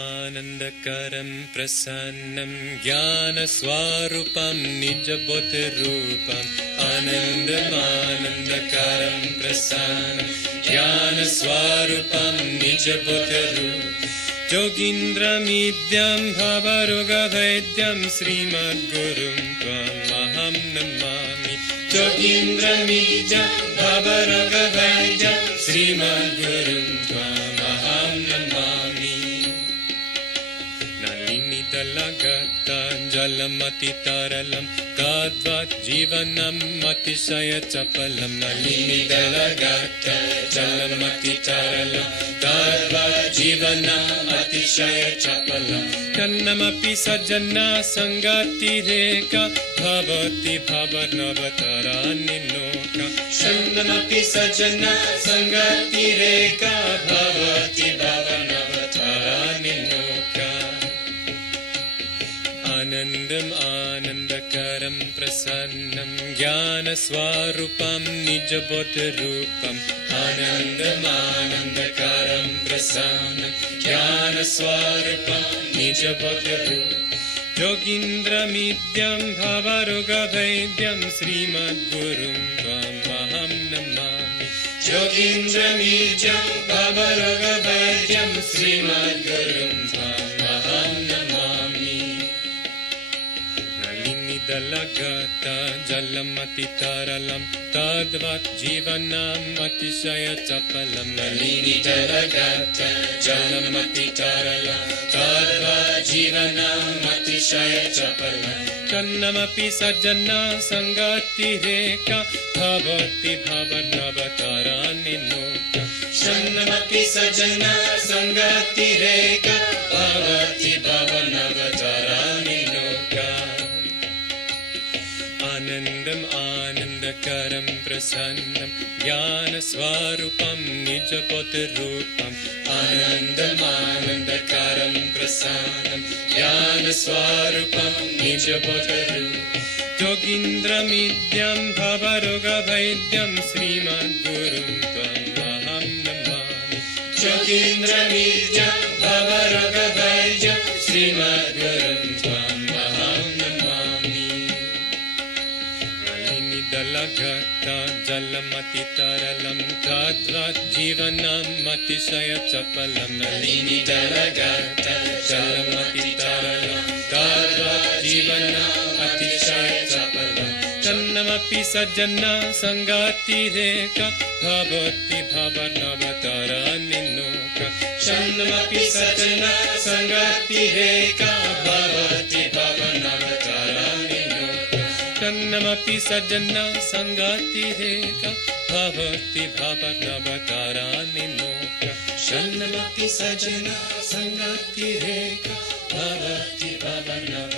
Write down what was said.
आनन्दमानन्दकरं प्रसन्नं ज्ञानस्वरूपं निजबोधरूपम् आनन्दमानन्दकरं प्रसन्नं ज्ञानस्वरूपं निजबोधरूपम् योगीन्द्रमिद्यं भवरोगभैद्यं श्रीमद्गुरुं त्वमहं नमामि योगीन्द्रमिद्यं भवरोगभैद्यं श्रीमद्गुरुं त्वमहं नमामि नलिनीतलगतञ्जलमतितरलं तद्वत् जीवनम् अतिशयचपलं नलिनीतलगतञ्जलमतितरलं तद्वत् जीवनम् अतिशयचपलं कन्नमपि सज्जना सङ्गतिरेका भवति भवनवतरान्निनोका कन्नमपि सज्जना सङ्गतिरेका भवति भवनवतरान्निनोका आनन्दम् आनन्दकरं प्रसन्नं ज्ञानस्वरूपं निजबोधरूपम् आनन्दम् आनन्दकरं प्रसन्नं ज्ञानस्वरूपं निजबोधरूपम् योगीन्द्रमिद्यं भवरोगभैद्यं श्रीमद्गुरुं त्वमहं नमामि योगीन्द्रमिद्यं भवरोगभैद्यं श्रीमद्गुरुं त्वमहं नमामि नलिनीतलगतञ्जलमतितरलं तद्वत् जीवनम् अतिशयचपलं नलिनीतलगतञ्जलमतितरलं तद्वत् जीवनम् अतिशयचपलं कन्नमपि सज्जना सङ्गतिरेका भवति भवनवतरान्निनोका कन्नमपि सज्जना सङ्गतिरेका भवति भवनवतरान्निनोका आनन्दम् आनन्दकरं प्रसन्नं ज्ञानस्वरूपं निजबोधरूपम् आनन्दम् आनन्दकरं प्रसन्नं ज्ञानस्वरूपं निजबोधरूपम् योगीन्द्रमिद्यं भवरोगभैद्यं श्रीमद्गुरुं त्वमहं नमामि योगीन्द्रमिद्यं भवरोगभैद्यं श्रीमद्गुरुं त्वमहं नमामि नलिनीतलगतञ्जलमतितरलं तद्वत् जीवनम् अतिशयचपलं नलिनीतलगतञ्जलमतितरलं तद्वत् जीवनम् अतिशयचपलं कन्नमपि सज्जना सङ्गतिरेका भवति भवनवतरान्निनोका कन्नमपि सज्जना सङ्गतिरेका भवति भवनवतरान्निनोका कन्नमपि सज्जना सङ्गतिरेका भवति भवनवतरान्निनोका कन्नमपि सज्जना सङ्गतिरेका भवति भवनवतरान्निनोका